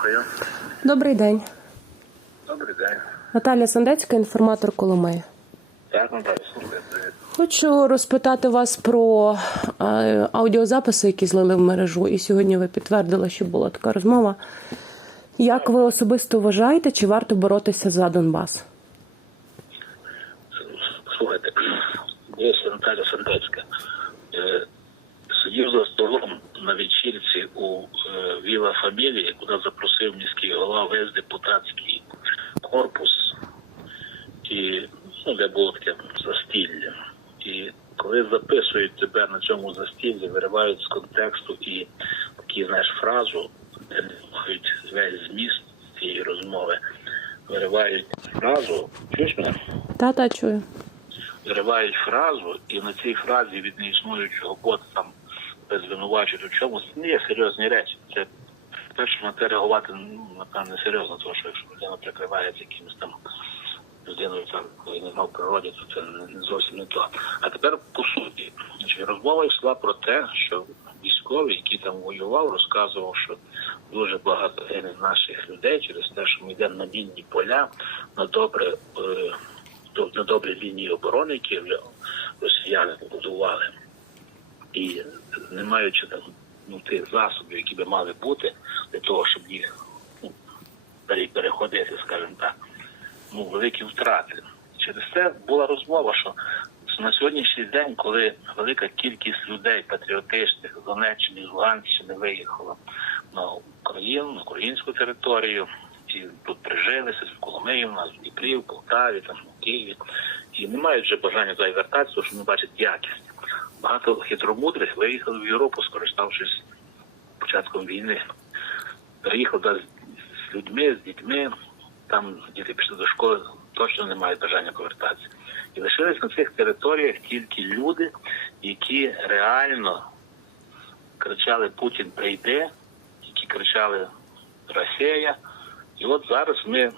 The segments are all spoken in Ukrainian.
Слухаю. Добрий день. Добрий день. Наталя Сандецька, інформатор Коломиї. Так, Наталі, слухаю. Хочу розпитати вас про е, аудіозаписи, які злили в мережу. І сьогодні ви підтвердили, що була така розмова. Як ви особисто вважаєте, чи варто боротися за Донбас? Слухайте, є Наталя Сандецька. Е, Сидів за столом на вечірці у е, Віла Фамілії, куди запросив міський голова весь депутатський корпус, і ну, де було таке застілля. І коли записують тебе на цьому застіллі, виривають з контексту і такі, знаєш, фразу, де слухають весь зміст цієї розмови, виривають фразу, чуєш мене? Та-та, чую. виривають фразу, і на цій фразі від неіснуючого бота там звинувачують у чомусь. Не є серйозні речі. Це те, що на те реагувати, ну, напевно, серйозно, тому що якщо людина прикривається якимось там людиною там, коли не знав природі, то це не- зовсім не то. А тепер по суті, Значить, розмова йшла про те, що військовий, який там воював, розказував, що дуже багато наших людей через те, що ми йдемо на мінні поля, на добре е, на добрі лінії оборони, які росіяни побудували, і не маючи там ну, тих засобів, які би мали бути для того, щоб їх ну, пере- переходити, скажімо так, ну, великі втрати. Через це була розмова, що на сьогоднішній день, коли велика кількість людей патріотичних з Донеччини, з Луганщини виїхала на Україну, на українську територію, і тут прижилися в Коломиї, у нас в Дніпрі, в Полтаві, там в Києві, і не мають вже бажання вертатися, тому що не бачать якість. Багато хитромудрих виїхали в Європу, скориставшись початком війни. Переїхав туди з людьми, з дітьми, там діти пішли до школи, точно не мають бажання повертатися. І лишились на цих територіях тільки люди, які реально кричали Путін прийде, які кричали Росія. І от зараз ми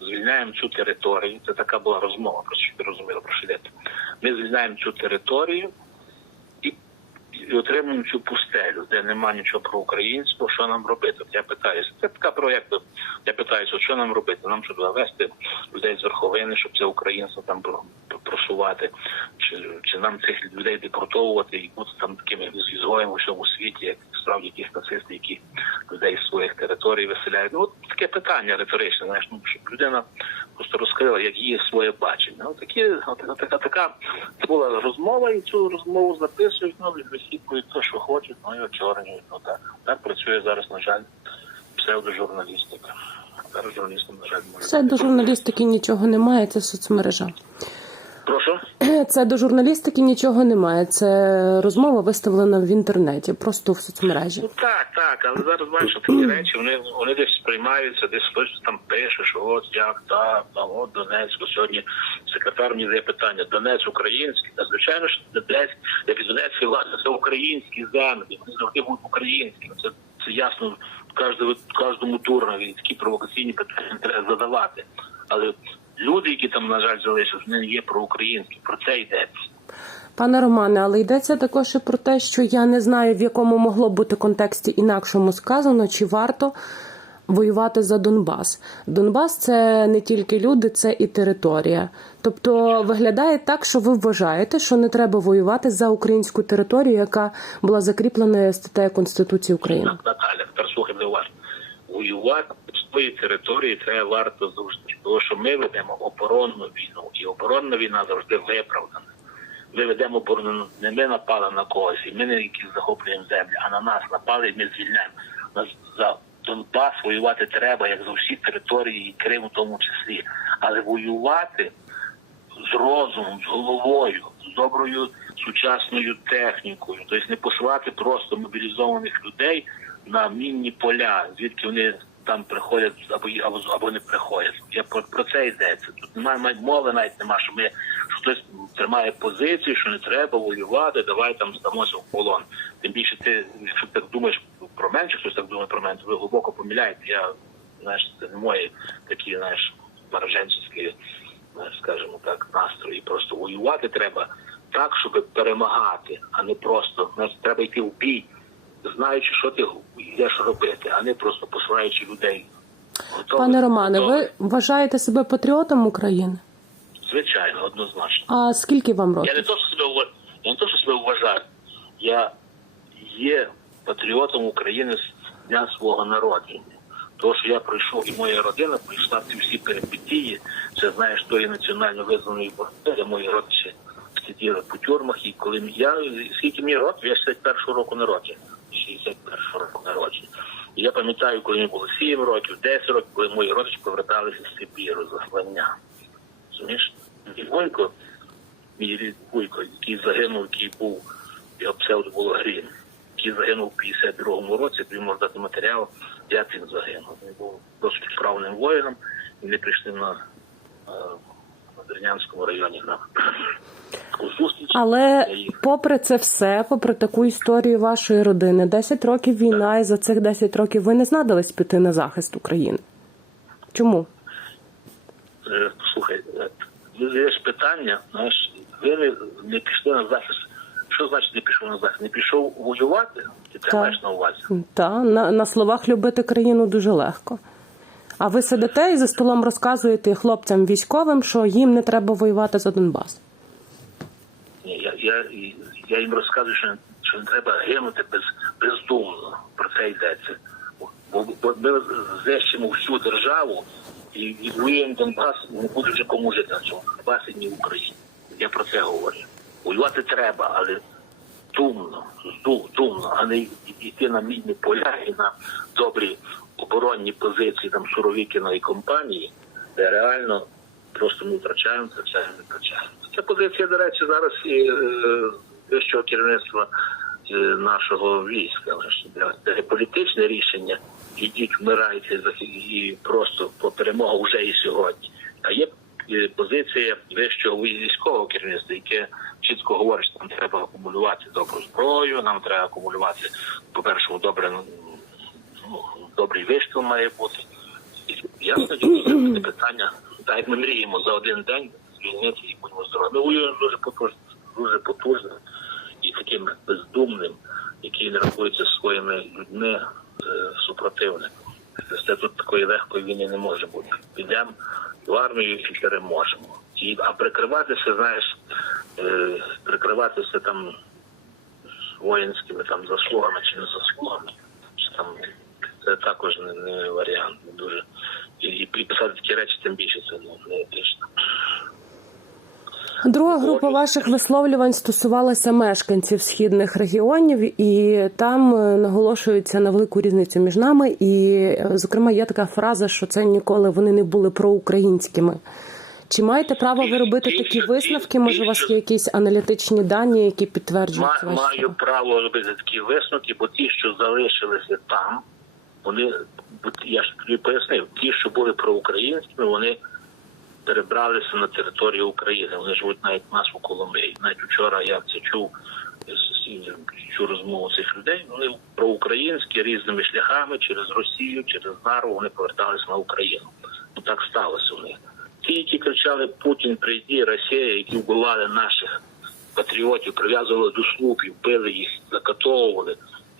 звільняємо цю територію. Це така була розмова, просто щоб ви розуміли, про що йдеться. Ми звільняємо цю територію і отримуємо цю пустелю, де нема нічого про українського, що нам робити. Я питаюся, це така проєкт. Я питаюся, що нам робити? Нам щоб вести людей з верховини, щоб це українство там про- про- просувати, чи, чи нам цих людей депортовувати і бути там такими ізгоями у всьому світі, як справді якісь нацисти, які людей з своїх територій виселяють. Ну от таке питання риторичне, знаєш, ну щоб людина просто розкрила, як її своє бачення. Ну такі, от, така така це була розмова, і цю розмову записують, ну висвітлюють те, що хочуть, ну і очорнюють. Ну так. Так працює зараз, на жаль, псевдожурналістика. Зараз журналістам, на жаль, може. Це до журналістики нічого немає, це соцмережа. Прошу. Це до журналістики нічого немає. Це розмова виставлена в інтернеті, просто в соцмережі. Ну так, так, але зараз що такі речі вони, вони десь сприймаються, десь хтось там пише, що от як так, там от Донецьку. Сьогодні секретар мені задає питання, Донець український. Та звичайно, що Донець, як і Донецький власне, це українські землі, вони завжди будуть українські. Це, це ясно кожному, кожному дурнові такі провокаційні питання треба задавати. Але люди, які там, на жаль, залишились, не є проукраїнські, про це йдеться. Пане Романе, але йдеться також і про те, що я не знаю, в якому могло бути контексті інакшому сказано, чи варто воювати за Донбас. Донбас це не тільки люди, це і територія. Тобто виглядає так, що ви вважаєте, що не треба воювати за українську територію, яка була закріплена статтею Конституції України. Наталя, тепер слухай мене уважно. Воювати з своєї території треба варто завжди, тому що ми ведемо оборонну війну, і оборонна війна завжди виправдана. Ми ведемо оборону, не ми напали на когось, і ми не якісь захоплюємо землю, а на нас напали, і ми звільняємо. Нас за Донбас воювати треба, як за всі території, і Крим у тому числі. Але воювати з розумом, з головою, з доброю сучасною технікою, тобто не посилати просто мобілізованих людей на мінні поля, звідки вони там приходять або або, або не приходять. Я про, про це йдеться. Тут немає мови, навіть нема, що ми що хтось тримає позицію, що не треба воювати, давай там здамося в полон. Тим більше ти, якщо ти так думаєш про мене, чи хтось так думає про мене, то ви глибоко помиляєте. Я знаєш, це не мої такі, знаєш, пораженчеські знаєш, скажімо так, настрої. Просто воювати треба так, щоб перемагати, а не просто знаєш, треба йти в бій знаючи, що ти йдеш робити, а не просто посилаючи людей. Готових- Пане Романе, готових. ви вважаєте себе патріотом України? Звичайно, однозначно. А скільки вам Я не то, що себе я не то, що себе вважаю. Я є патріотом України з дня свого народження. Тому що я пройшов і моя родина пройшла ці всі перипетії. Це знаєш тої національно визнаної боротьби. Мої родичі сиділи по тюрмах. І коли я скільки мені років, я 61 року народження. 61 року народження. І я пам'ятаю, коли мені було 7 років, 10 років, коли мої родичі поверталися з Сибіру за слання. Розумієш? І Войко, мій рід Вуйко, який загинув, який був, його псевдо було Грім, який загинув у 52-му році, тобі можна дати матеріал, як він загинув. Він був досить вправним воїном, і ми прийшли на, е, на Дернянському районі на. Але попри це все, попри таку історію вашої родини, 10 років війна, і за цих 10 років ви не знадились піти на захист України. Чому? Е, Слухай, е, є ж питання, знаєш, ви не, не пішли на захист. Що значить не пішов на захист? Не пішов воювати? Ти це маєш на увазі? Та на, на словах любити країну дуже легко. А ви сидите і за столом розказуєте хлопцям військовим, що їм не треба воювати за Донбас. Ні, я, я, я їм розказую, що, що не треба гинути без, бездумно. Про це йдеться. Бо, бо ми знищимо всю державу і, і воюємо Донбас, не буде вже кому жити на цьому Донбасі, ні в Україні. Я про це говорю. Воювати треба, але думно, думно, а не йти на мідні поля і на добрі оборонні позиції там Суровікіної компанії, де реально просто ми втрачаємо, втрачаємо, втрачаємо. Це позиція, до речі, зараз і е, вищого керівництва е, нашого війська. Це політичне рішення, ідіть, вмирайте і просто по перемогу вже і сьогодні. А є е, позиція вищого військового керівництва, яке чітко говорить, що нам треба акумулювати добру зброю, нам треба акумулювати, по-перше, добре ну, добрий вишкіл має бути. Ясно, це питання. Так як ми мріємо за один день звільнити і будемо здорові. Ми воюємо дуже потужно, дуже потужним і таким бездумним, який не рахується своїми людьми е, супротивником. Це тут такої легкої війни не може бути. Підемо в армію і переможемо. І, а прикриватися, знаєш, е, прикриватися там воїнськими там заслугами чи не заслугами, чи там це також не, не варіант. Не дуже і, і писати такі речі, тим більше це ну, не етично. Друга група ваших висловлювань стосувалася мешканців східних регіонів, і там е, наголошується на велику різницю між нами. І, е, зокрема, є така фраза, що це ніколи вони не були проукраїнськими. Чи маєте право ви робити такі висновки? Може, у вас є якісь аналітичні дані, які підтверджують Ма, маю слова? право робити такі висновки, бо ті, що залишилися там, вони я ж тобі пояснив, ті, що були проукраїнськими, вони перебралися на територію України. Вони живуть навіть нас у Коломиї. Навіть вчора я це чув з- цю розмову цих людей. Вони проукраїнські різними шляхами через Росію, через Нарву вони поверталися на Україну. Ну так сталося у них. Ті, які кричали Путін, прийди, Росія, які вбивали наших патріотів, прив'язували до слупів, били їх, закатовували.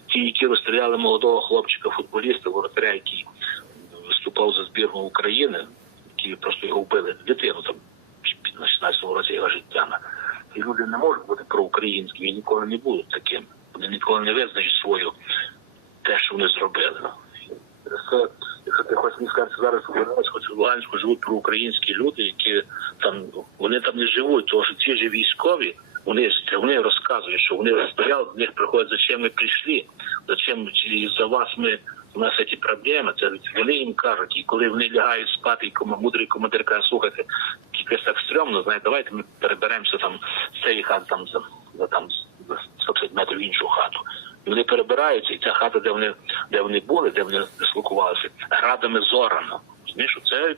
Ті, які розстріляли молодого хлопчика, футболіста, воротаря, який виступав за збірну України, які просто його вбили, дитину там на 16-му році його життя. І люди не можуть бути проукраїнські, і ніколи не будуть такими. Вони ніколи не визнають свою те, що вони зробили. Якщо ти хочеш мені сказати, зараз у Донецьку в Луганську живуть проукраїнські люди, які там вони там не живуть, тому що ці ж військові, вони вони розказують, що вони стояли, до них приходять, зачем ми прийшли, зачем чи за вас ми. У нас ці проблеми, це вони їм кажуть, і коли вони лягають спати, і кому мудрий командир каже, слухайте, якось так стрьомно, знаєте, давайте ми переберемося там з цієї хати там за, за там за 150 метрів в іншу хату. І вони перебираються, і ця хата, де вони де вони були, де вони дислокувалися, градами зорано. Розумієш, це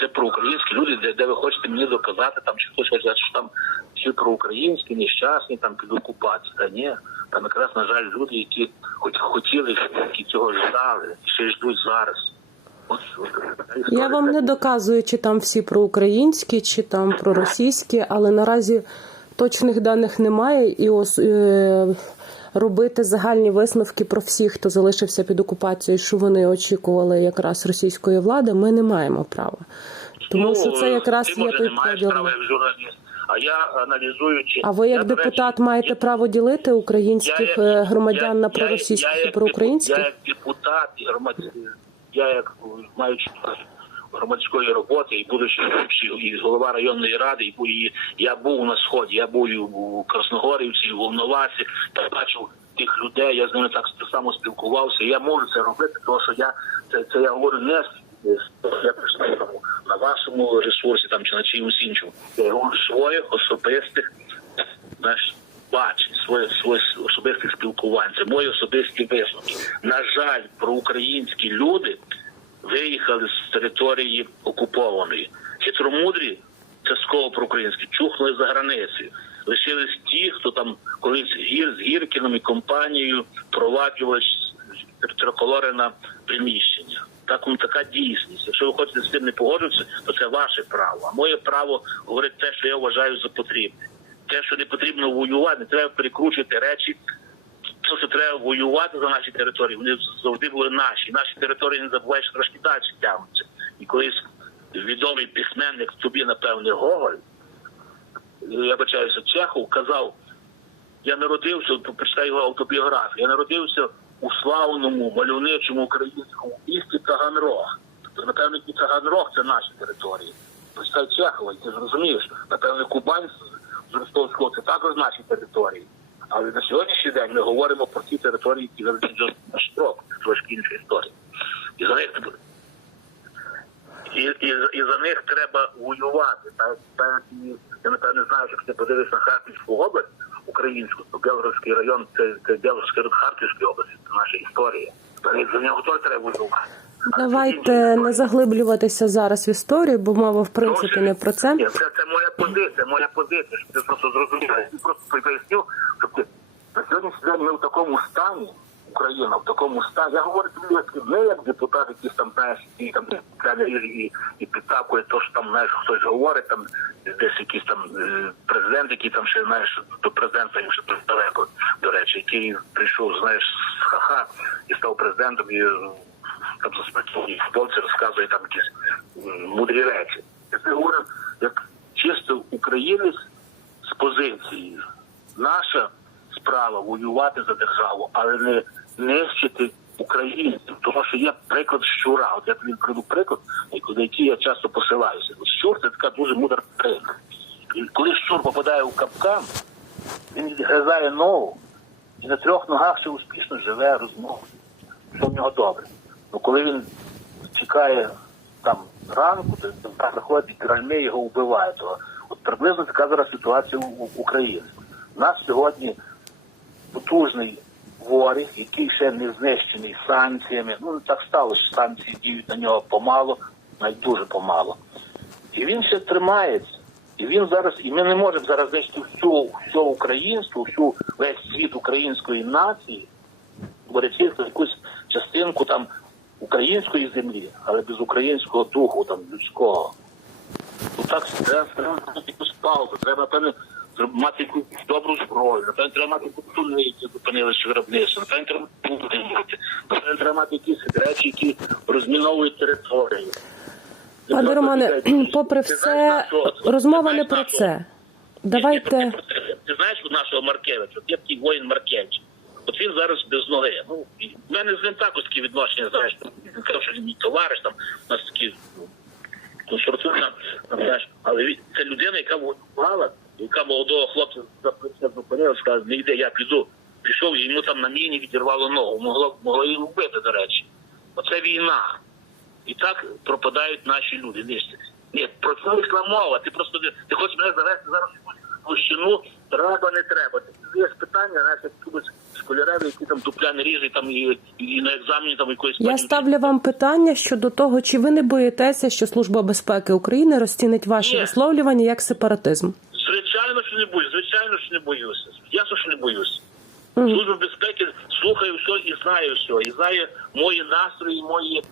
це проукраїнські люди, де, де ви хочете мені доказати, там чи хтось хоче що там всі проукраїнські, нещасні, там під окупацією. Та ні, там якраз, на жаль, люди, які хоч хотіли, які цього ждали, і ще ждуть зараз. От. Я вам не доказую, чи там всі проукраїнські, чи там проросійські, але наразі точних даних немає. І ос, е, робити загальні висновки про всіх, хто залишився під окупацією, що вони очікували якраз російської влади, ми не маємо права. Тому що це якраз Ну, є той не маєш права як журналіст, а я аналізуючи. А ви я, як речі, депутат маєте право ділити українських е, громадян на проросійських і як депу- проукраїнських? Я як депутат і громадський, я як маючи громадської роботи і будучи і голова районної ради, і бу- і я був на сході, я був і у Красногорівці, і в Волновасі, та бачив тих людей, я з ними так само спілкувався. Я можу це робити, тому що я це, це я говорю не на вашому ресурсі там чи на чиїмось іншому. Своїх особистих знаєш, бачень, своє, своє особистих спілкувань. Це мої особисті висновки. На жаль, проукраїнські люди виїхали з території окупованої. Хитромудрі, частково проукраїнські, чухнули за границею. Лишились ті, хто там колись гір з Гіркіном і компанією проваджували триколори на приміщення. Так ну, така дійсність. Якщо ви хочете з цим не погодитися, то це ваше право. А моє право говорити те, що я вважаю за потрібне. Те, що не потрібно воювати, не треба перекручувати речі. То, що треба воювати за наші території, вони завжди були наші. Наші території не забувай, що трошки далі тягнуться. І колись відомий письменник тобі, напевне, Гоголь, я бачаюся, Чехов, казав, я народився, почитай його автобіографію, я народився у славному мальовничому українському місті Таганрог. Тобто, напевно, і Таганрог це наші території. Почитай Чехова, ти зрозумієш, напевно, Кубань з Ростовського це також наші території. Але на сьогоднішній день ми говоримо про ті території, які зараз на штрок, трошки інша історія. І за них і, і, і за них треба воювати. Так, і, я напевно знаю, що ти подивишся на Харківську область українську, то Білгородський район це, це Білгородський район Харківської області, це наша історія. За нього теж треба. А Давайте не заглиблюватися зараз в історію, бо мова в принципі не про це. Це, це моя позиція, моя позиція, щоб ти просто зрозумів. Я просто поясню, щоб ти на сьогоднішній день ми в такому стані, Україна в такому стані. Я говорю не як депутат, якийсь там знаєш, і там і, і, підтакує то, що там знаєш, хтось говорить, там десь якийсь там е, президент, який там ще знаєш до президента їм ще далеко, до речі, який прийшов, знаєш, з ха-ха і став президентом і там заспрацьовані футболці розказує там якісь мудрі речі. Я це говорю як чисто українець з позиції. Наша справа воювати за державу, але не нищити українців. Тому що є приклад щура. От я тобі приведу приклад, на який я часто посилаюся. Щур це така дуже мудра птиця. І коли щур попадає у капкан, він відгризає ногу і на трьох ногах ще успішно живе, розмовляє. Що в нього добре. Ну коли він чекає там ранку, то він приходить гральми його вбиває. То от приблизно така зараз ситуація у Україні. У нас сьогодні потужний ворог, який ще не знищений санкціями. Ну так сталося, що санкції діють на нього помало, навіть дуже помало. І він ще тримається. І він зараз, і ми не можемо зараз знищити всю, всю українство, всю весь світ української нації, борючись за якусь частинку там української землі, але без українського духу, там людського. Ну так треба, треба якусь паузу, треба зроб- мати добру зброю, напевне, треба мати культурні, які зупинилися виробництво, напевне, треба бути мати, треба мати якісь речі, які розміновують територію. Пане Романе, попри все, розмова не про це. Давайте. Ти знаєш у нашого Маркевича, є такий воїн Маркевич. От він зараз без ноги. Ну, в мене з ним також такі відношення, знаєш, він казав, що він мій товариш, там, у нас такі ну, консортуна, знаєш, але це людина, яка воювала, яка молодого хлопця за плече зупинила, сказала, не йде, я піду. Пішов, і йому там на міні відірвало ногу, могло, могло її вбити, до речі. Оце війна. І так пропадають наші люди. Нищаться. Ні, про це йшла мова. Ти просто ти хочеш мене завести зараз якусь площину, треба, не треба. Ти є питання, знаєш, як якісь школяреві, які там тупляни ріжуть там і, і на екзамені там якоїсь Я ставлю вам питання щодо того, чи ви не боїтеся, що Служба безпеки України розцінить ваші Ні. висловлювання як сепаратизм? Звичайно, що не боюсь, звичайно, що не боюся. Ясно, що не боюсь. Мгм. Служба безпеки слухає все і знає все. І знає мої настрої, мої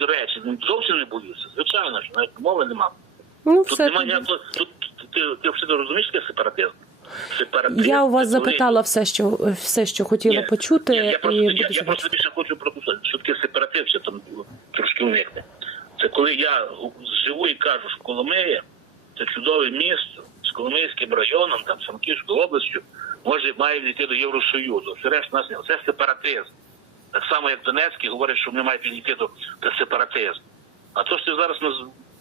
речі. Ну, Зовсім не боюся. Звичайно, що навіть мови нема. Ну, Тут все немає ніякого. Тут ти, ти, взагалі розумієш, що таке сепаратизм? Сепаратизм Я у вас коли- запитала все, що все, що хотіла Ні, почути, ні, я, просто, і я, я просто більше хочу пропустити. Що таке сепаратизм, це там трошки уникне. Це коли я живу і кажу, що Коломия це чудове місто Коломийським районом, там Франківською областю, може має війти до Євросоюзу. Все решта нас не це сепаратизм. Так само, як Донецький говорить, що вони мають підійти до це сепаратизм. А то, що ти зараз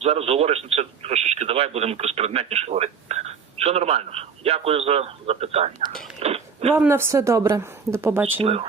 зараз говориш, ну, це трошечки давай будемо безпредметніше говорити. Все нормально. Дякую за запитання. Вам на все добре. До побачення.